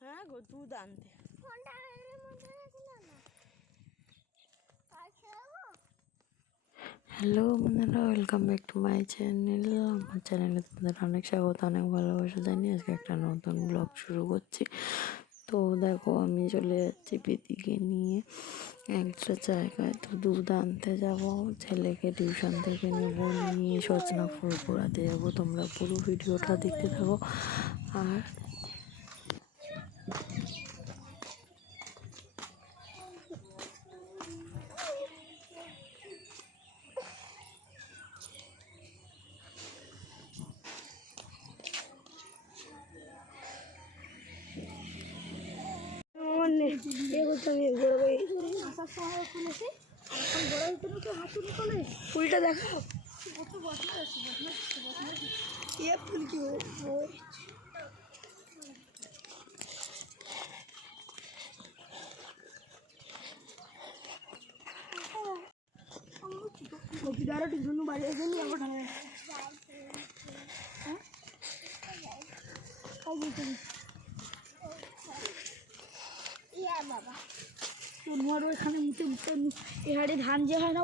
হ্যাঁ গো দুধ আনতে। ফোনটা মধ্যে না? হ্যালো বন্ধুরা welcome back to my channel আমার চ্যানেলে তোমাদের অনেক স্বাগত অনেক ভালোবাসা জানি আজকে একটা নতুন ব্লগ শুরু করছি। তো দেখো আমি চলে যাচ্ছি প্রীতিকে নিয়ে। একটা জায়গায় তো দুধ আনতে যাব। ছেলেকে টিউশন থেকে নেব নিয়ে সজনা ফুল পোড়াতে যাব। তোমরা পুরো ভিডিওটা দেখতে থাকো। আর আমার নেই এ করতে আমি বড় ভাই আসার সময় খুলেছি এখন বড় ভিতরে তো হাতুড়ি খুলে ফুলটা দেখো। কত বসে আছে বসে বসে এ ফুল কি কপিদারও টিউশন বাড়ি এসে নিয়ে আবার ঢালে বাবা। তোমারও এখানে মুখে মুখে এ ধান যে হয় না